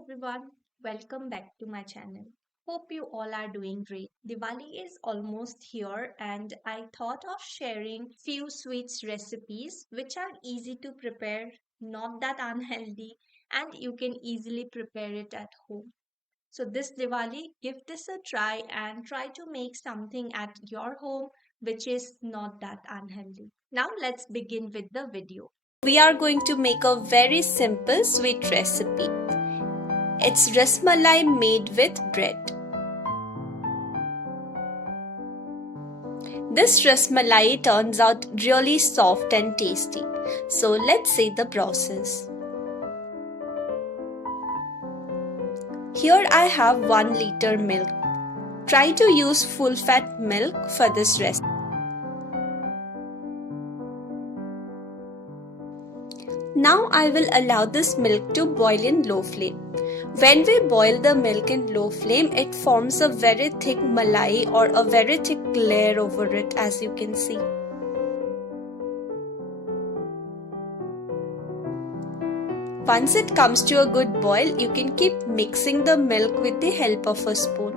everyone, welcome back to my channel. Hope you all are doing great. Diwali is almost here and I thought of sharing few sweets recipes which are easy to prepare, not that unhealthy, and you can easily prepare it at home. So this Diwali, give this a try and try to make something at your home which is not that unhealthy. Now let's begin with the video. We are going to make a very simple sweet recipe. It's rasmalai made with bread. This rasmalai turns out really soft and tasty. So let's see the process. Here I have 1 liter milk. Try to use full fat milk for this recipe. Now I will allow this milk to boil in low flame. When we boil the milk in low flame, it forms a very thick malai or a very thick layer over it, as you can see. Once it comes to a good boil, you can keep mixing the milk with the help of a spoon.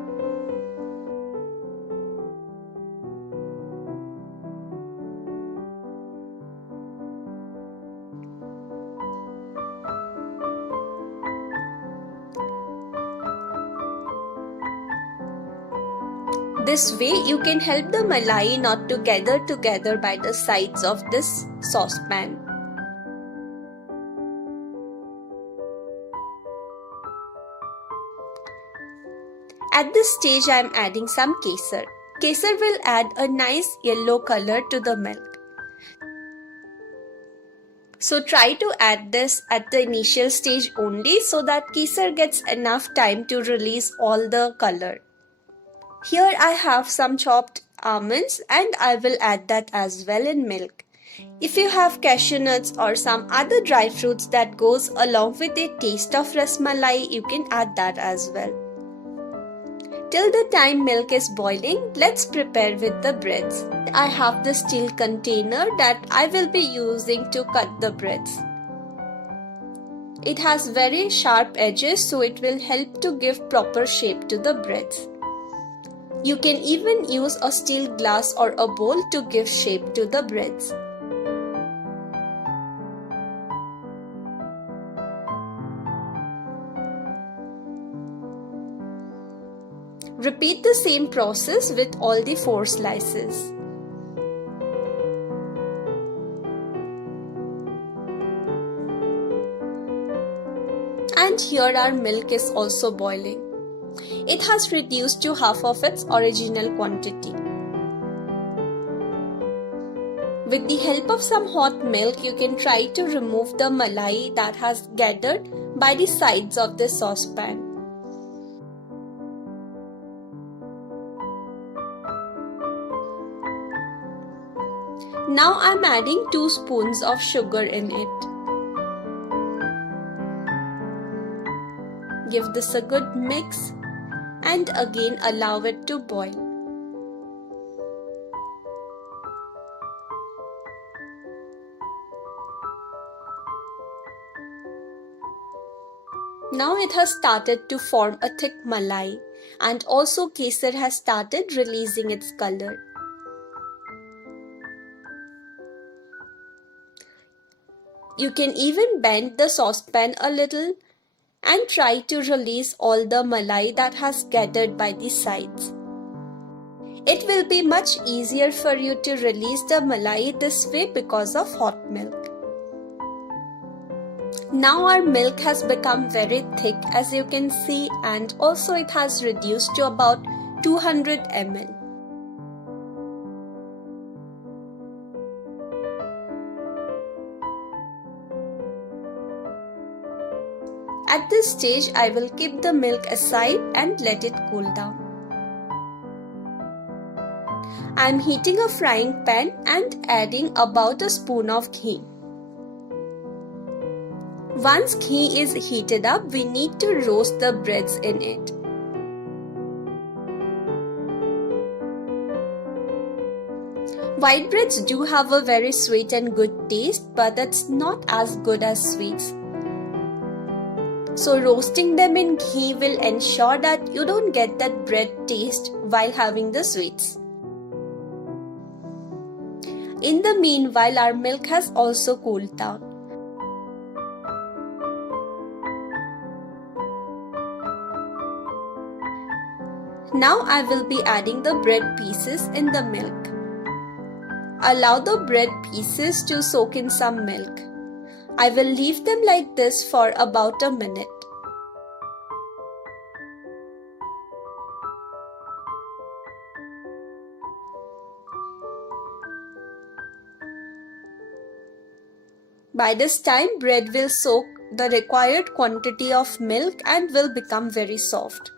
This way you can help the malai not to gather together by the sides of this saucepan. At this stage I am adding some kesar. Kesar will add a nice yellow color to the milk. So try to add this at the initial stage only so that kesar gets enough time to release all the color. Here I have some chopped almonds and I will add that as well in milk. If you have cashew nuts or some other dry fruits that goes along with the taste of rasmalai, you can add that as well. Till the time milk is boiling, let's prepare with the breads. I have the steel container that I will be using to cut the breads. It has very sharp edges, so it will help to give proper shape to the breads. You can even use a steel glass or a bowl to give shape to the breads. Repeat the same process with all the 4 slices. And here our milk is also boiling. It has reduced to half of its original quantity. With the help of some hot milk, you can try to remove the malai that has gathered by the sides of the saucepan. Now I am adding 2 spoons of sugar in it. Give this a good mix and again allow it to boil. Now it has started to form a thick malai and also kesar has started releasing its color. You can even bend the saucepan a little and try to release all the malai that has gathered by the sides. It will be much easier for you to release the malai this way because of hot milk. Now our milk has become very thick, as you can see, and also it has reduced to about 200 ml. At this stage, I will keep the milk aside and let it cool down. I am heating a frying pan and adding about a spoon of ghee. Once ghee is heated up, we need to roast the breads in it. White breads do have a very sweet and good taste, but that's not as good as sweets. So roasting them in ghee will ensure that you don't get that bread taste while having the sweets. In the meanwhile, our milk has also cooled down. Now I will be adding the bread pieces in the milk. Allow the bread pieces to soak in some milk. I will leave them like this for about a minute. By this time, bread will soak the required quantity of milk and will become very soft.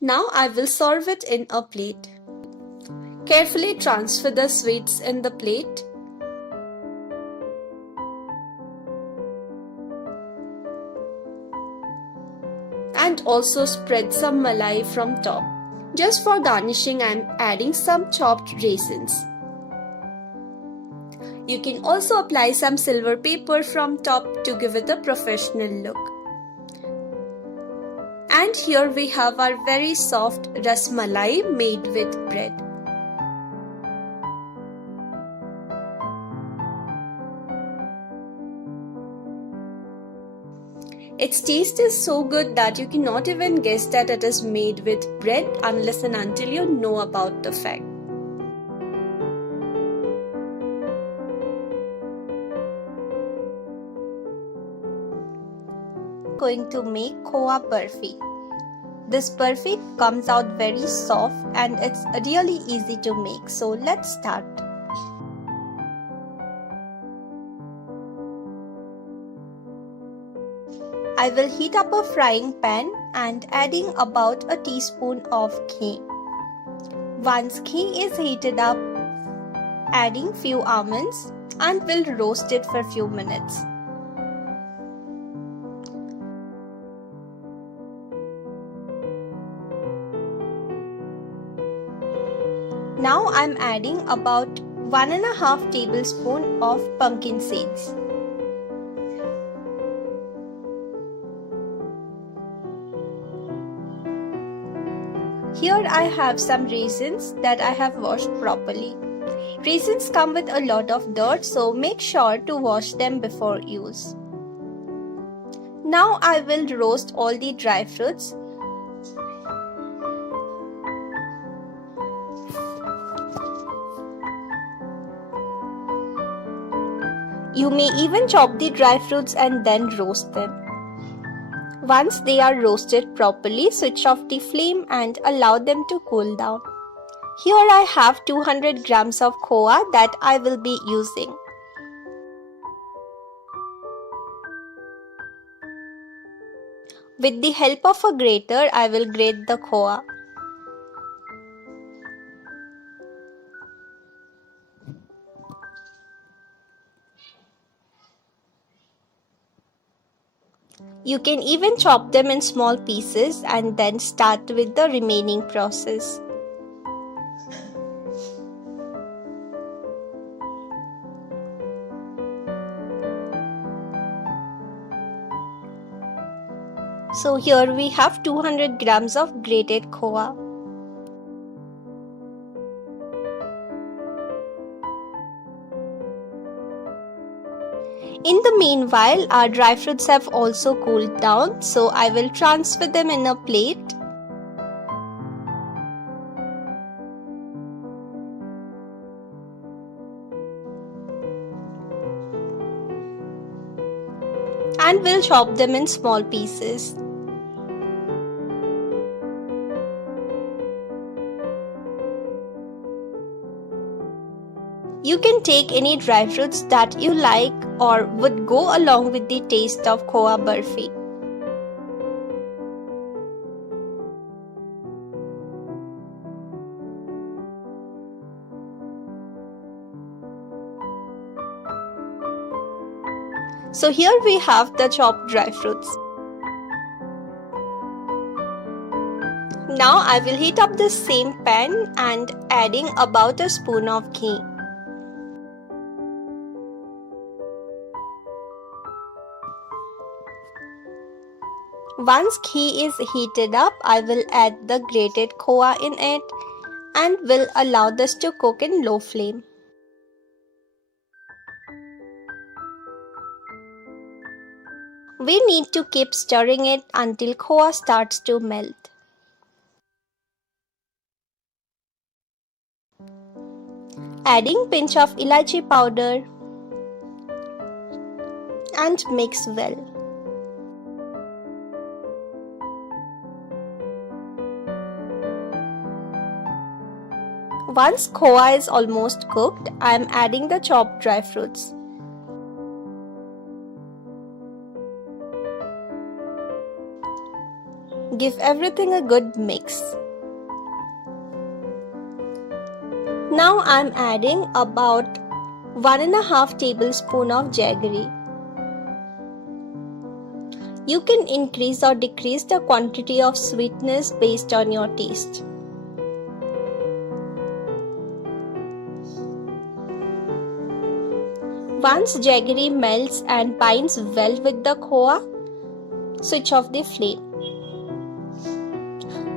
Now I will serve it in a plate. Carefully transfer the sweets in the plate. And also spread some malai from top. Just for garnishing, I am adding some chopped raisins. You can also apply some silver paper from top to give it a professional look. And here we have our very soft ras malai made with bread. Its taste is so good that you cannot even guess that it is made with bread unless and until you know about the fact. Going to make khoa barfi. This barfi comes out very soft and it's really easy to make. So let's start. I will heat up a frying pan and adding about a teaspoon of ghee. Once ghee is heated up, adding few almonds and will roast it for few minutes. Now I'm adding about 1.5 tablespoons of pumpkin seeds. Here I have some raisins that I have washed properly. Raisins come with a lot of dirt, so make sure to wash them before use. Now I will roast all the dry fruits. You may even chop the dry fruits and then roast them. Once they are roasted properly, switch off the flame and allow them to cool down. Here I have 200 grams of khoa that I will be using. With the help of a grater, I will grate the khoa. You can even chop them in small pieces and then start with the remaining process. So here we have 200 grams of grated khoa. In the meanwhile, our dry fruits have also cooled down, so I will transfer them in a plate. And we'll chop them in small pieces. You can take any dry fruits that you like or would go along with the taste of khoa barfi. So here we have the chopped dry fruits. Now I will heat up the same pan and adding about a spoon of ghee. Once ghee is heated up, I will add the grated khoa in it and will allow this to cook in low flame. We need to keep stirring it until khoa starts to melt. Adding pinch of elaichi powder and mix well. Once khoa is almost cooked, I am adding the chopped dry fruits. Give everything a good mix. Now I am adding about 1.5 tablespoons of jaggery. You can increase or decrease the quantity of sweetness based on your taste. Once jaggery melts and binds well with the khoa, switch off the flame.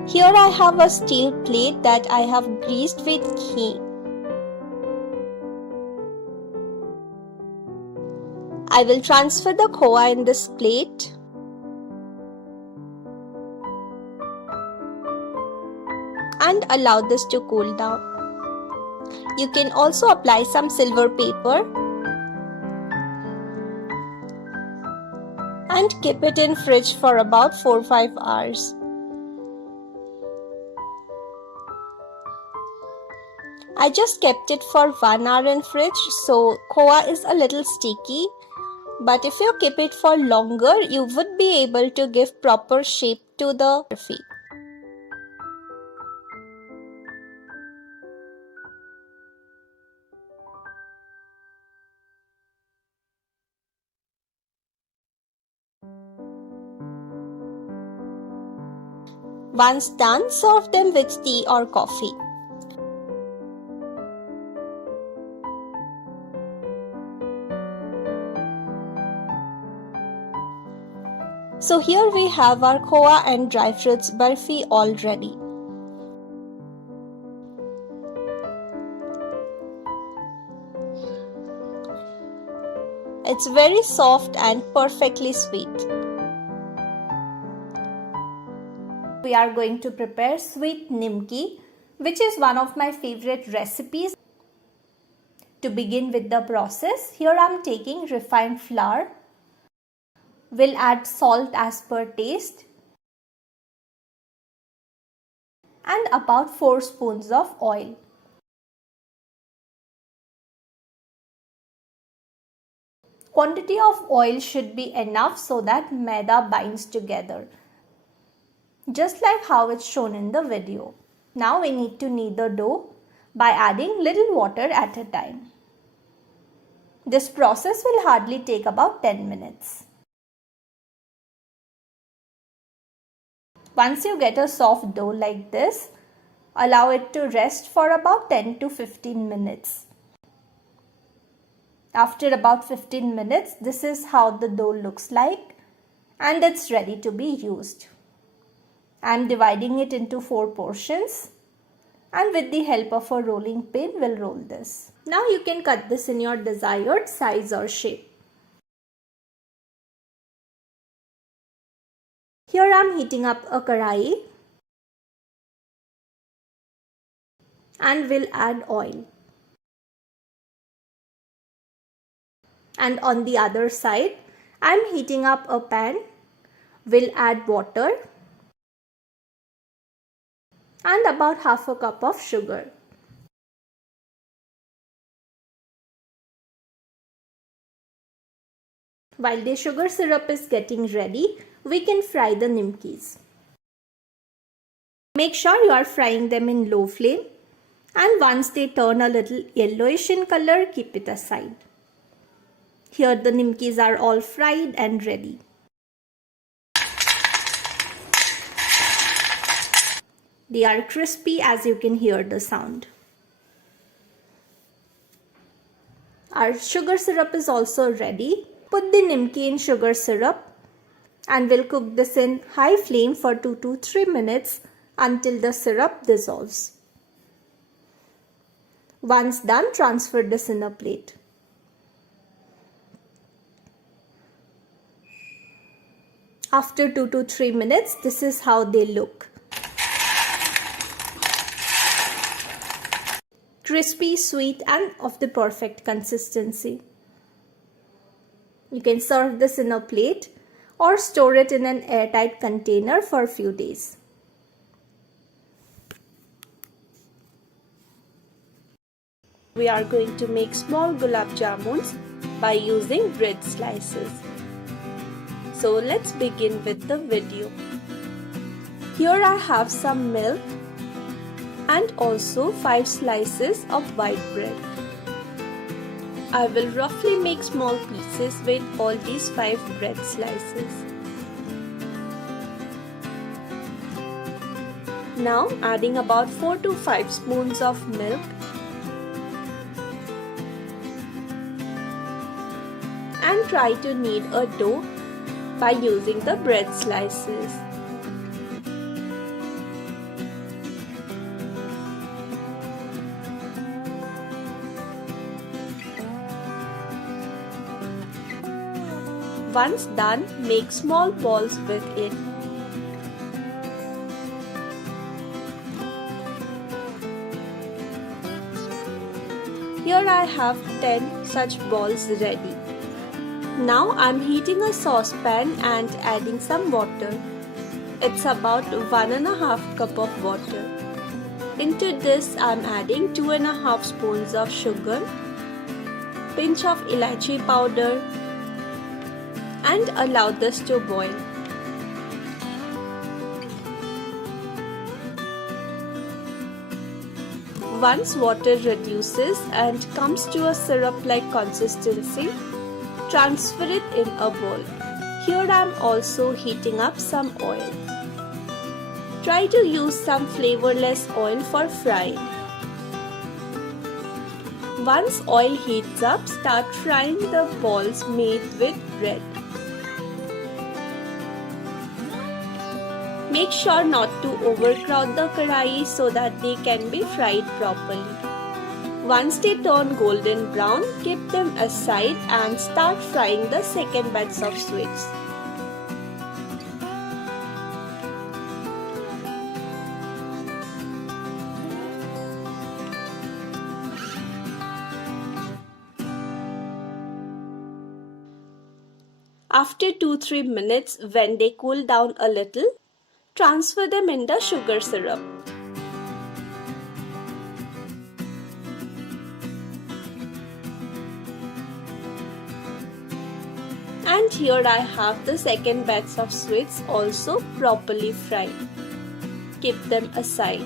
Here I have a steel plate that I have greased with ghee. I will transfer the khoa in this plate. And allow this to cool down. You can also apply some silver paper and keep it in fridge for about 4-5 hours. I just kept it for 1 hour in fridge, so khoa is a little sticky, but if you keep it for longer, you would be able to give proper shape to the barfi. Once done, serve them with tea or coffee. So here we have our khoa and dry fruits barfi all ready. It's very soft and perfectly sweet. We are going to prepare sweet nimki, which is one of my favorite recipes. To begin with the process, here I am taking refined flour. We'll add salt as per taste and about 4 spoons of oil. Quantity of oil should be enough so that maida binds together, just like how it's shown in the video. Now we need to knead the dough by adding little water at a time. This process will hardly take about 10 minutes. Once you get a soft dough like this, allow it to rest for about 10 to 15 minutes. After about 15 minutes, this is how the dough looks like and it's ready to be used. I am dividing it into 4 portions and with the help of a rolling pin, we'll roll this. Now you can cut this in your desired size or shape. Here I am heating up a karai and will add oil. And on the other side, I am heating up a pan, will add water and about half a cup of sugar. While the sugar syrup is getting ready, we can fry the nimkis. Make sure you are frying them in low flame and once they turn a little yellowish in color, keep it aside. Here the nimkis are all fried and ready. They are crispy as you can hear the sound. Our sugar syrup is also ready. Put the nimki in sugar syrup And we'll cook this in high flame for 2 to 3 minutes until the syrup dissolves. Once done, transfer this in a plate. After 2 to 3 minutes, this is how they look. Crispy, sweet and of the perfect consistency. You can serve this in a plate or store it in an airtight container for a few days. We are going to make small gulab jamuns by using bread slices. So let's begin with the video. Here I have some milk and also 5 slices of white bread. I will roughly make small pieces with all these 5 bread slices. Now adding about 4 to 5 spoons of milk and try to knead a dough by using the bread slices. Once done, make small balls with it. Here I have 10 such balls ready. Now I'm heating a saucepan and adding some water. It's about 1.5 cup of water. Into this I'm adding 2.5 spoons of sugar, pinch of elaichi powder and allow this to boil. Once water reduces and comes to a syrup-like consistency, transfer it in a bowl. Here I am also heating up some oil. Try to use some flavorless oil for frying. Once oil heats up, start frying the balls made with bread. Make sure not to overcrowd the karai so that they can be fried properly. Once they turn golden brown, keep them aside and start frying the second batch of sweets. After 2-3 minutes, when they cool down a little, transfer them in the sugar syrup. And here I have the second batch of sweets also properly fried. Keep them aside.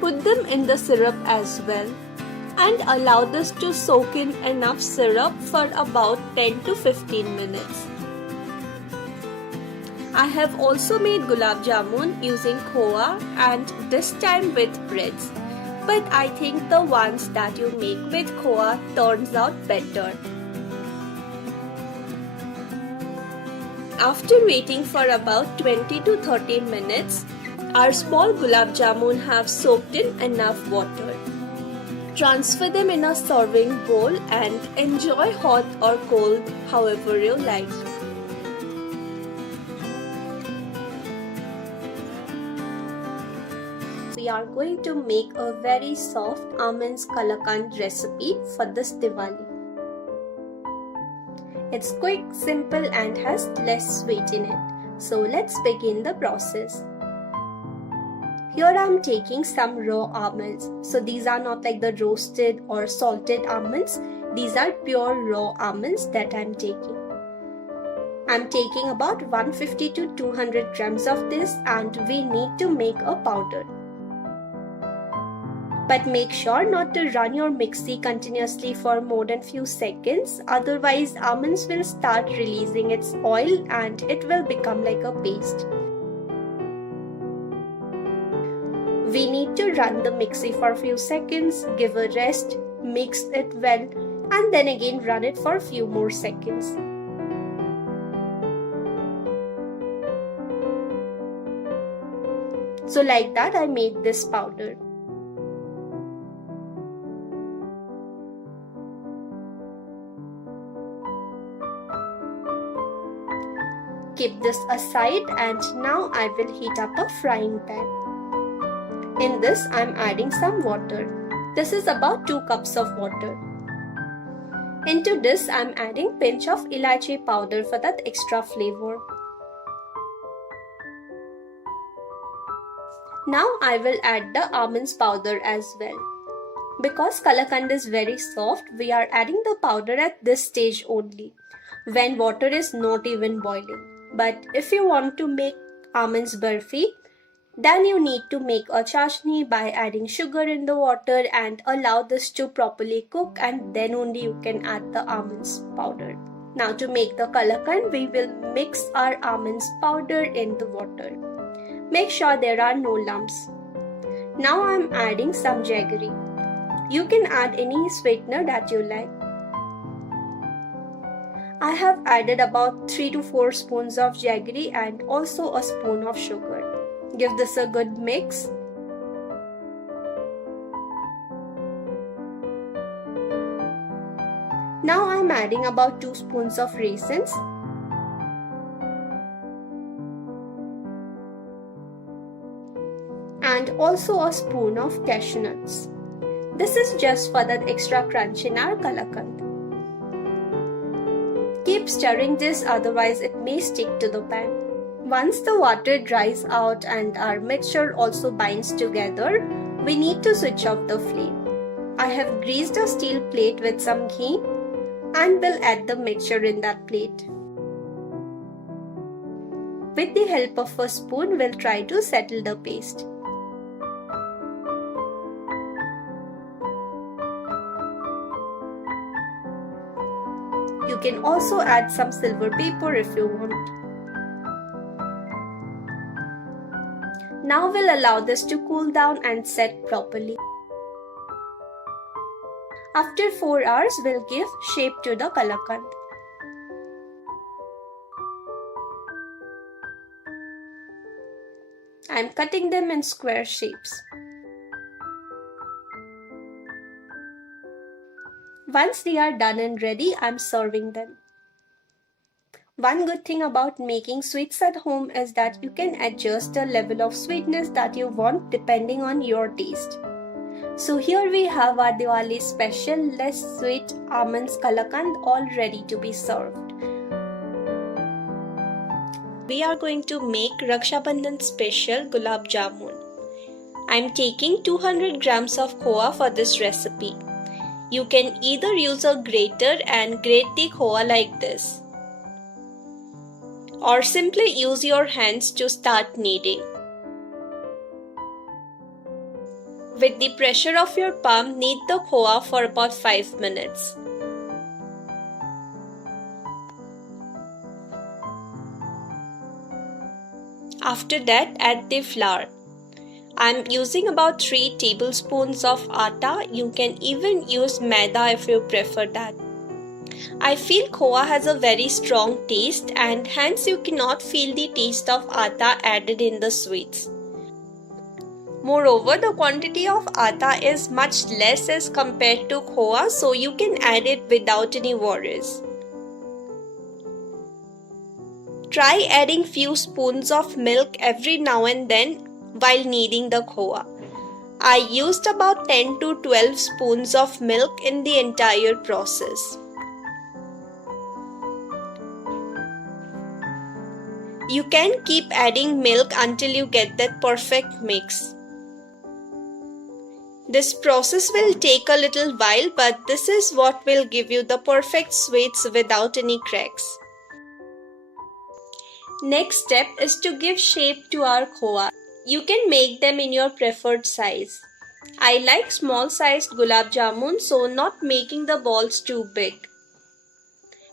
Put them in the syrup as well and allow this to soak in enough syrup for about 10 to 15 minutes. I have also made gulab jamun using khoa and this time with breads, but I think the ones that you make with khoa turns out better. After waiting for about 20 to 30 minutes, our small gulab jamun have soaked in enough water. Transfer them in a serving bowl and enjoy hot or cold, however you like. We are going to make a very soft almonds kalakand recipe for this Diwali. It's quick, simple and has less sweet in it. So let's begin the process. Here I am taking some raw almonds. So these are not like the roasted or salted almonds. These are pure raw almonds that I am taking. I am taking about 150 to 200 grams of this and we need to make a powder. But make sure not to run your mixie continuously for more than few seconds, otherwise almonds will start releasing its oil and it will become like a paste. We need to run the mixie for a few seconds, give a rest, mix it well, and then again run it for a few more seconds. So like that I made this powder. Keep this aside, and now I will heat up a frying pan. In this I am adding some water. This is about 2 cups of water. Into this I am adding pinch of elaichi powder for that extra flavor. Now I will add the almonds powder as well. Because kalakand is very soft, we are adding the powder at this stage only, when water is not even boiling. But if you want to make almonds barfi, then you need to make a chashni by adding sugar in the water and allow this to properly cook, and then only you can add the almonds powder. Now to make the kalakand, we will mix our almonds powder in the water. Make sure there are no lumps. Now I am adding some jaggery. You can add any sweetener that you like. I have added about 3 to 4 spoons of jaggery and also a spoon of sugar. Give this a good mix. Now I am adding about 2 spoons of raisins. And also a spoon of cashew nuts. This is just for that extra crunch in our kalakand. Keep stirring this, otherwise it may stick to the pan. Once the water dries out and our mixture also binds together, we need to switch off the flame. I have greased a steel plate with some ghee and will add the mixture in that plate. With the help of a spoon, we'll try to settle the paste. You can also add some silver paper if you want. Now we'll allow this to cool down and set properly. After 4 hours, we'll give shape to the kalakand. I'm cutting them in square shapes. Once they are done and ready, I'm serving them. One good thing about making sweets at home is that you can adjust the level of sweetness that you want depending on your taste. So here we have our Diwali special less sweet almonds kalakand all ready to be served. We are going to make Raksha Bandhan special gulab jamun. I'm taking 200 grams of khoa for this recipe. You can either use a grater and grate the khoa like this, or simply use your hands to start kneading. With the pressure of your palm, knead the khoa for about 5 minutes. After that, add the flour. I'm using about 3 tablespoons of atta. You can even use maida if you prefer that. I feel khoa has a very strong taste and hence you cannot feel the taste of atta added in the sweets. Moreover, the quantity of atta is much less as compared to khoa, so you can add it without any worries. Try adding few spoons of milk every now and then while kneading the khoa. I used about 10 to 12 spoons of milk in the entire process. You can keep adding milk until you get that perfect mix. This process will take a little while, but this is what will give you the perfect sweets without any cracks. Next step is to give shape to our khoa. You can make them in your preferred size. I like small sized gulab jamun, so not making the balls too big.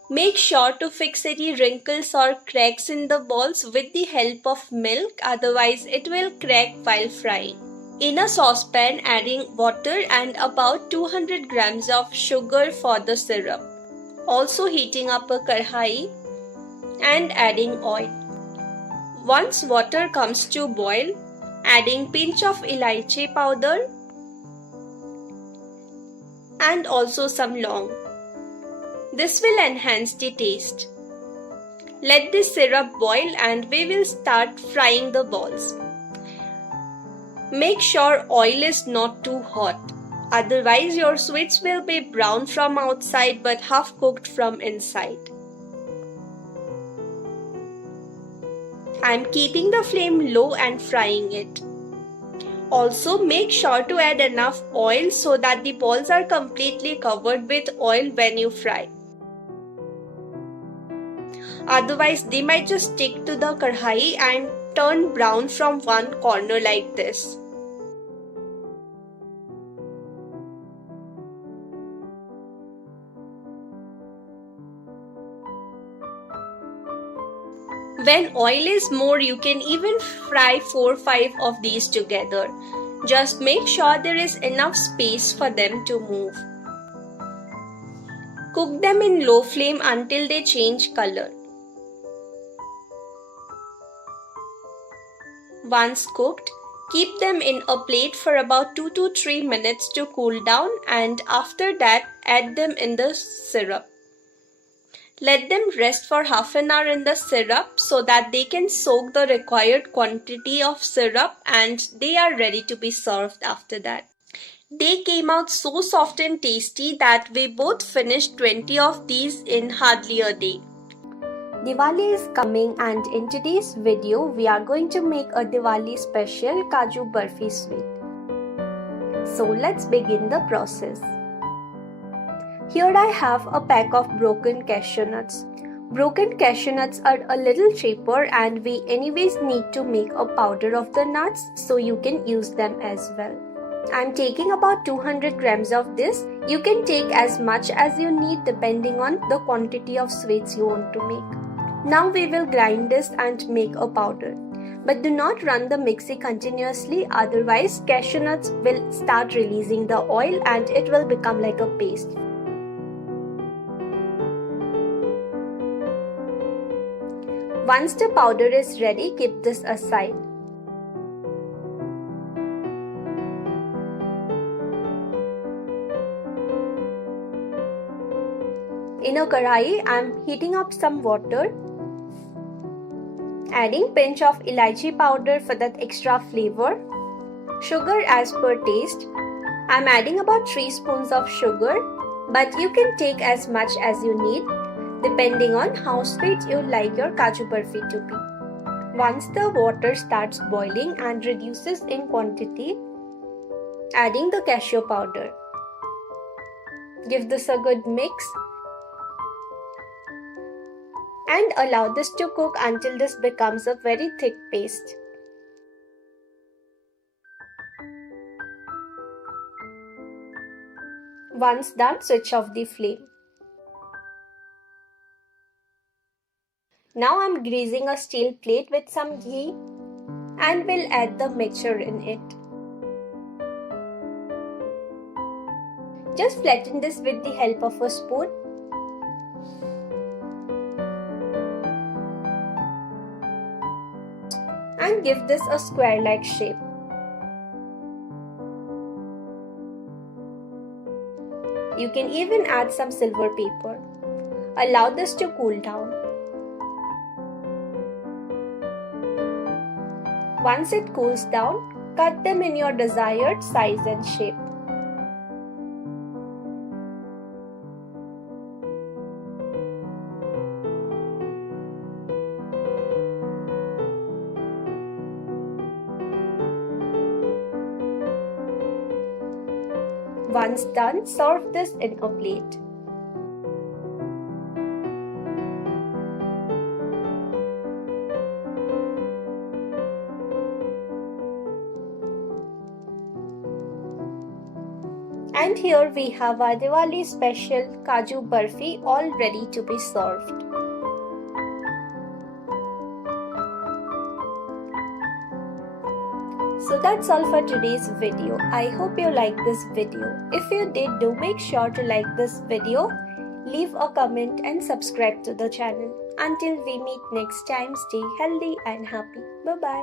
Make sure to fix any wrinkles or cracks in the balls with the help of milk, otherwise it will crack while frying. In a saucepan, adding water and about 200 grams of sugar for the syrup. Also heating up a kadhai and adding oil. Once water comes to boil, adding pinch of elaichi powder and also some long. This will enhance the taste. Let the syrup boil and we will start frying the balls. Make sure oil is not too hot. Otherwise your sweets will be brown from outside but half cooked from inside. I am keeping the flame low and frying it. Also make sure to add enough oil so that the balls are completely covered with oil when you fry. Otherwise they might just stick to the kadhai and turn brown from one corner like this. When oil is more, you can even fry 4-5 of these together. Just make sure there is enough space for them to move. Cook them in low flame until they change color. Once cooked, keep them in a plate for about 2 to 3 minutes to cool down, and after that add them in the syrup. Let them rest for half an hour in the syrup so that they can soak the required quantity of syrup, and they are ready to be served after that. They came out so soft and tasty that we both finished 20 of these in hardly a day. Diwali is coming, and in today's video we are going to make a Diwali special Kaju Barfi sweet. So let's begin the process. Here I have a pack of broken cashew nuts. Broken cashew nuts are a little cheaper and we anyways need to make a powder of the nuts, so you can use them as well. I am taking about 200 grams of this. You can take as much as you need depending on the quantity of sweets you want to make. Now we will grind this and make a powder. But do not run the mixie continuously, otherwise cashew nuts will start releasing the oil and it will become like a paste. Once the powder is ready, keep this aside. In a kadhai, I am heating up some water, adding pinch of elaichi powder for that extra flavor, sugar as per taste. I am adding about 3 spoons of sugar, but you can take as much as you need, depending on how sweet you like your Kaju Barfi to be. Once the water starts boiling and reduces in quantity, adding the cashew powder. Give this a good mix and allow this to cook until this becomes a very thick paste. Once done, switch off the flame. Now I am greasing a steel plate with some ghee and will add the mixture in it. Just flatten this with the help of a spoon. And give this a square-like shape. You can even add some silver paper. Allow this to cool down. Once it cools down, cut them in your desired size and shape. Once done, serve this in a plate. And here we have our Diwali special Kaju Barfi all ready to be served. So that's all for today's video. I hope you liked this video. If you did, do make sure to like this video, leave a comment and subscribe to the channel. Until we meet next time, stay healthy and happy. Bye bye.